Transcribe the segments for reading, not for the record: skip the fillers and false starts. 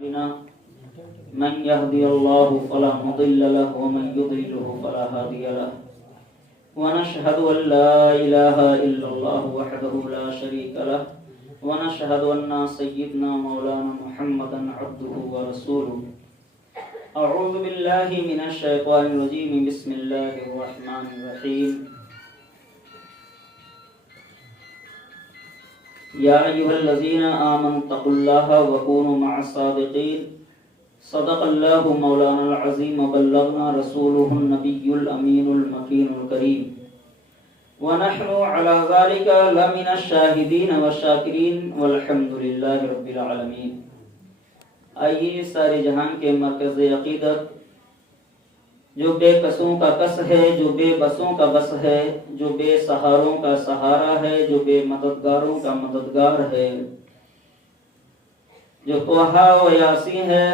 بنا من يهدي الله فلا مضل له ومن يضلله فلا هادي له ونشهد أن لا إله إلا الله وحده لا شريك له ونشهد أن سيدنا مولانا محمدا عبده ورسوله أعوذ بالله من الشيطان الرجيم بسم الله الرحمن الرحيم يا أيها الذين آمنوا اتقوا الله وكونوا مع الصادقين صدق الله مولانا العظيم وبلغنا رسوله النبي الأمين المكين الكريم ونحن على ذلك لمن الشاهدين والشاكرين والحمد لله رب العالمين. آئیے سارے جہان کے مرکز عقیدت جو بے کسوں کا کس ہے، جو بے بسوں کا بس ہے، جو بے سہاروں کا سہارا ہے، جو بے مددگاروں کا مددگار ہے، جو توحا و یاسی ہے،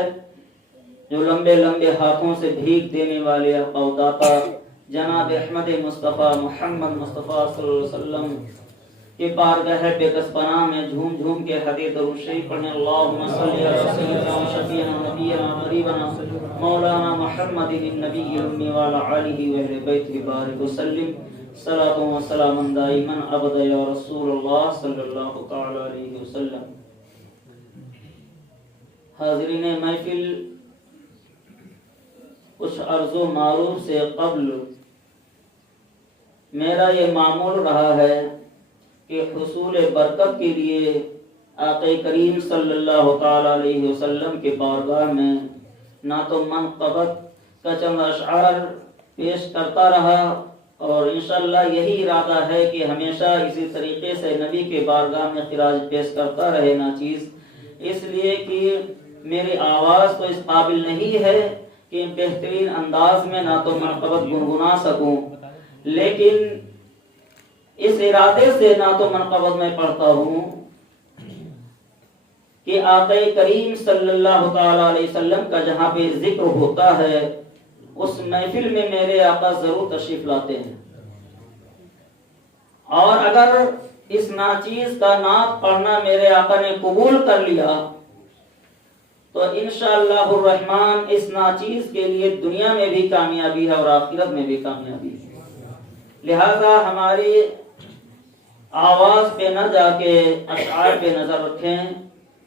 جو لمبے لمبے ہاتھوں سے بھیک دینے والے آقا و داتا جناب احمد مصطفیٰ محمد مصطفیٰ صلی اللہ علیہ وسلم کے بارگاہ بےکس پناہ میں جھوم جھوم کے حدیث درود شریف پڑھیں. اللہم صلی علی سیدنا و شفیعنا نبینا قریبنا مولانا محمد النبی الامی وعلی آلہ واہل بیتہ بارک وسلم صلاۃ و سلام دائما ابدا یا رسول اللہ صلی اللہ تعالی علیہ وسلم. حاضرین محفل، کچھ عرض و معروف سے قبل میرا یہ معمول رہا ہے کہ حصول برکت کے لیے آقا کریم صلی اللہ تعالی علیہ وسلم کے بارگاہ میں نہ تو منقبت کا چند اشعار پیش کرتا رہا، اور انشاءاللہ یہی ارادہ ہے کہ ہمیشہ اسی طریقے سے نبی کے بارگاہ میں خراج پیش کرتا رہے ناچیز، اس لیے کہ میری آواز تو اس قابل نہیں ہے کہ بہترین انداز میں نہ تو منقبت گنگنا سکوں، لیکن اس ارادے سے نہ تو منقبت میں پڑھتا ہوں کہ آقا کریم صلی اللہ تعالی علیہ وسلم کا جہاں پہ ذکر ہوتا ہے اس محفل میں میرے آقا ضرور تشریف لاتے ہیں، اور اگر اس ناچیز کا نعت پڑھنا میرے آقا نے قبول کر لیا تو انشاءاللہ الرحمن اس ناچیز کے لیے دنیا میں بھی کامیابی ہے اور آخرت میں بھی کامیابی ہے. لہذا ہماری آواز پہ نہ جا کے اشعار پہ نظر رکھیں.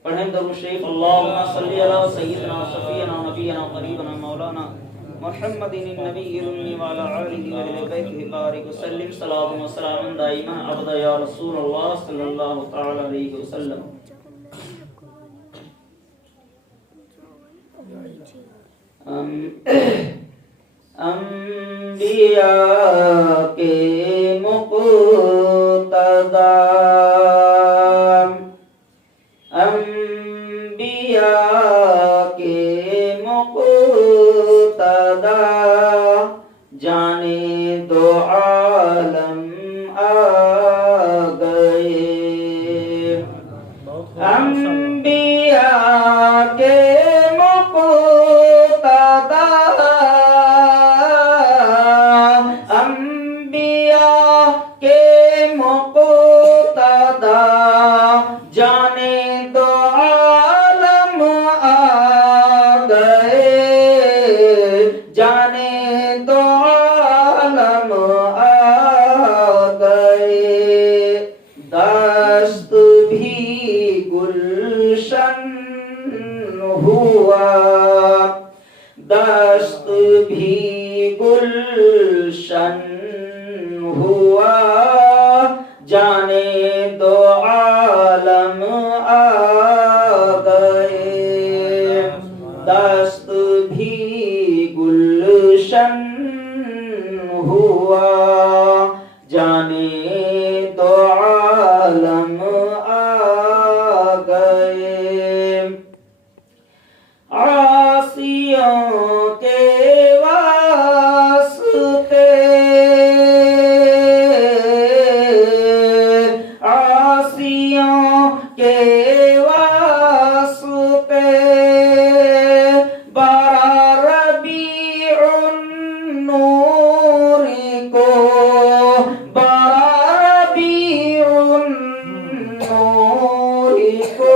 پڑھیں درود شریف. اللہم صلی علی سیدنا و شفیعنا و نبینا و قریبنا مولانا محمد النبی الامی وعلی آلہ واہل بیتہ بارک وسلم صلاۃ و سلام دائما ابدا یا رسول اللہ صلی اللہ تعالی علیہ وسلم. انبیاء کے مقتدی، انبیاء کے مقتدی، جانے دو عالم آ گئے. انبیاء کے دست بھی گلشن ہوا، جانے دو عالم آ گئے. دست بھی گلشن ہوا، جانے دو عالم آ گئے. عاصیوں کے واسطے، عاصیوں کے واسطے بارہ ربیع النور کو، بارہ ربیع النور کو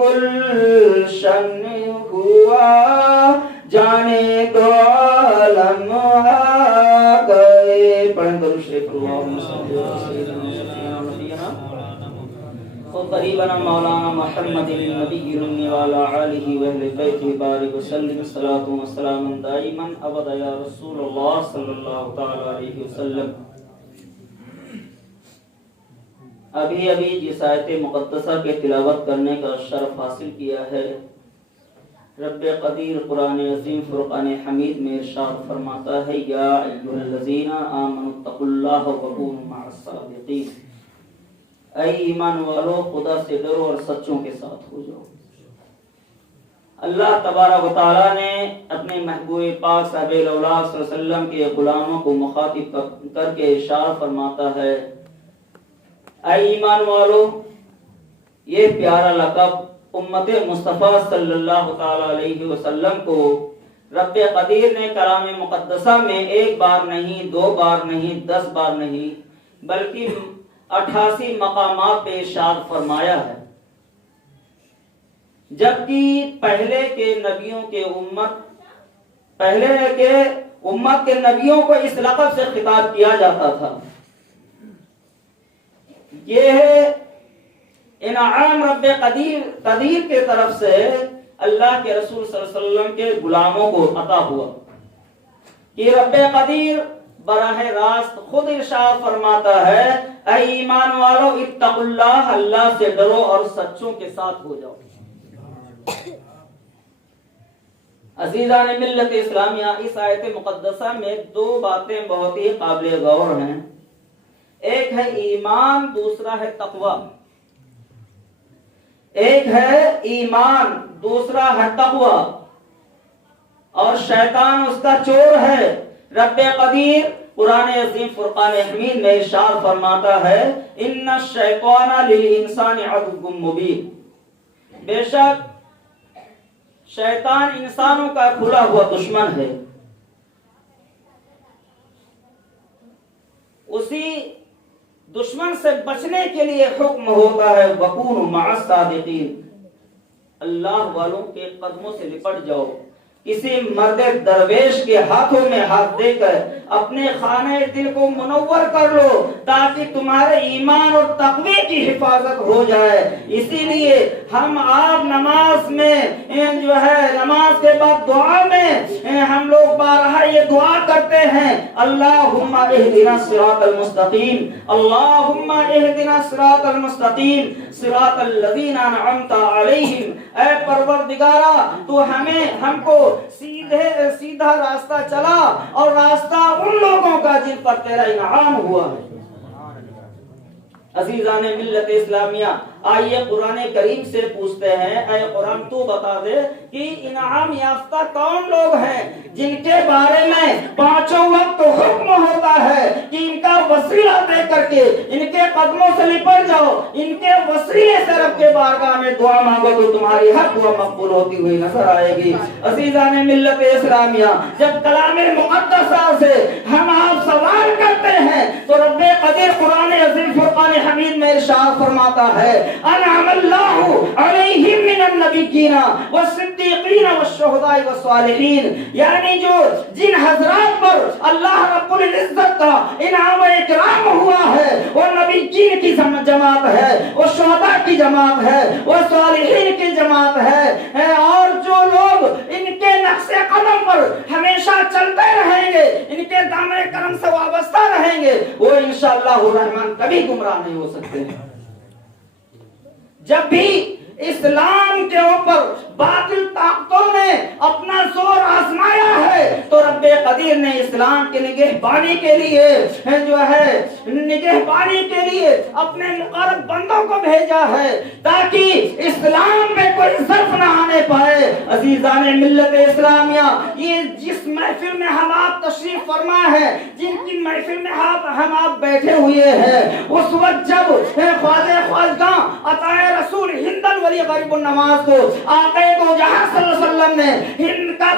گلشن ہوا جانے دو عالم آ گئے. پڑھیں درود شریف اللہم صلی علی سیدنا نبینا وقریبنا مولانا محمد النبی الأمی وعلی آلہ وأہل بیتہ بارک وسلم صلاۃ و سلام دائما ابدا یا رسول اللہ صلی اللہ تعالی علیہ وسلم. ابھی جس آیت مقدسہ کے تلاوت کرنے کا شرف حاصل کیا ہے، رب قدیر قرآن عظیم فرقان حمید میں ارشاد فرماتا ہے یا ایھا الذین آمنوا اتقوا اللہ وکونوا مع الصادقین. اے ایمان والو خدا سے ڈرو اور سچوں کے ساتھ ہو جاؤ. اللہ تبارک و تعالی نے اپنے محبوب پاک صاحب صلی اللہ علیہ وسلم کے غلاموں کو مخاطب کر کے ارشاد فرماتا ہے اے ایمان والو. یہ پیارا لقب امت مصطفیٰ صلی اللہ تعالی علیہ وسلم کو رب قدیر نے کلام مقدسہ میں ایک بار نہیں، 2 بار نہیں، 10 بار نہیں، بلکہ 88 مقامات پہ ارشاد فرمایا ہے. جبکہ پہلے کے امت کے نبیوں کو اس لقب سے خطاب کیا جاتا تھا. یہ ہے انعام رب قدیر کے طرف سے اللہ کے رسول صلی اللہ علیہ وسلم کے غلاموں کو عطا ہوا کہ رب قدیر براہ راست خود ارشاد فرماتا ہے اے ایمان والو اتقوا اللہ، اللہ سے ڈرو اور سچوں کے ساتھ ہو جاؤ. عزیزان ملت اسلامیہ، اس آیت مقدسہ میں 2 باتیں بہت ہی قابل غور ہیں. ایک ہے ایمان، دوسرا ہے تقوی. ایک ہے ایمان، دوسرا ہے تقوی. اور شیطان اس کا چور ہے. رب قدیر قرآن عظیم فرقان حمید میں ارشاد فرماتا ہے ان الشیطان للانسان عدو مبین. بے شک شیطان انسانوں کا کھلا ہوا دشمن ہے. اسی دشمن سے بچنے کے لیے حکم ہوتا ہے وَكُونُوا مَعَ الصَّادِقِينَ. اللہ والوں کے قدموں سے لپٹ جاؤ. کسی مرد درویش کے ہاتھوں میں ہاتھ دے کر اپنے خانہ دل کو منور کر لو تاکہ تمہارے ایمان اور تقوی کی حفاظت ہو جائے. اسی لیے ہم آپ نماز میں نماز کے بعد دعا میں ہم لوگ بارہا یہ دعا کرتے ہیں اللہم اہدنا الصراط المستقیم، اللہم اہدنا الصراط المستقیم صراط الذین انعمت علیہم. اے پروردگارا تو ہم کو سیدھا راستہ چلا اور راستہ ان لوگوں کا جن پر تیرا انعام ہوا ہے. عزیزان ملت اسلامیہ، آئیے قرآن کریم سے پوچھتے ہیں اے قرآن تو بتا دے کہ انعام یافتہ کون لوگ ہیں جن کے بارے میں 5 وقت حکم ہوتا ہے کہ ان کا وسیلہ دے کر کے ان کے قدموں سے لپٹ جاؤ، ان کے وسیلے سے رب کے بارگاہ میں دعا مانگو تو تمہاری ہر دعا مقبول ہوتی ہوئی نظر آئے گی. عزیزان ملت اسلامیہ، جب کلام مقدسہ سے ہم آپ سوال کرتے ہیں تو رب قدیر قرآن عظیم فرقان حمید میں ارشاد فرماتا ہے انعم اللہ علیہم من النبیین والصدیقین والشہداء والصالحین. یعنی جو جن حضرات پر اللہ رب العزت کا انعام و اکرام ہوا ہے وہ نبیین کی جماعت ہے، وہ شہداء کی جماعت ہے، وہ صالحین کی جماعت ہے. اور جو لوگ ان کے نقش قدم پر ہمیشہ چلتے رہیں گے، ان کے دامن کرم سے وابستہ رہیں گے، وہ انشاءاللہ الرحمن کبھی گمراہ نہیں ہو سکتے. جب بھی اسلام کے اوپر باطل طاقتوں نے اپنا زور آزمایا ہے تو رب قدیر نے اسلام کے نگہبانی کے لیے اپنے مقرب بندوں کو بھیجا ہے تاکہ اسلام میں کوئی ضعف نہ آنے پائے. عزیزان ملت اسلامیہ، یہ جس محفل میں ہم آپ تشریف فرما ہے، جن کی محفل میں ہم آپ بیٹھے ہوئے ہیں، اس وقت جب خواجگاں عطا رسول ہند ولی غریب النواز کو آقا دو جہاں صلی اللہ علیہ وسلم نے ہند کا